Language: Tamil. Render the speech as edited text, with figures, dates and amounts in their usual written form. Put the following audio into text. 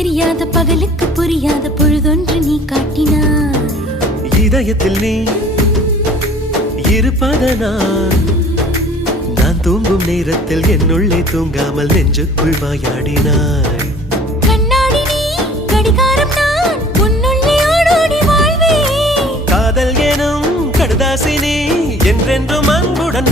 தெரியாத பகலுக்கு புரியாத பொழுதொன்று நீ காட்டினாய். இதயத்தில் நீ இருப்பதனால் நான் தூங்கும் நேரத்தில் என்னுள்ளே தூங்காமல் நெஞ்சுக்குள் வாயாடினாய். கண்ணாடி நீ கடிகாரம் நான் உன்னுள்ளே ஓடோடி வாழ்வே. காதல் எனும் கடுதாசி நீ என்றென்றும் அன்புடன்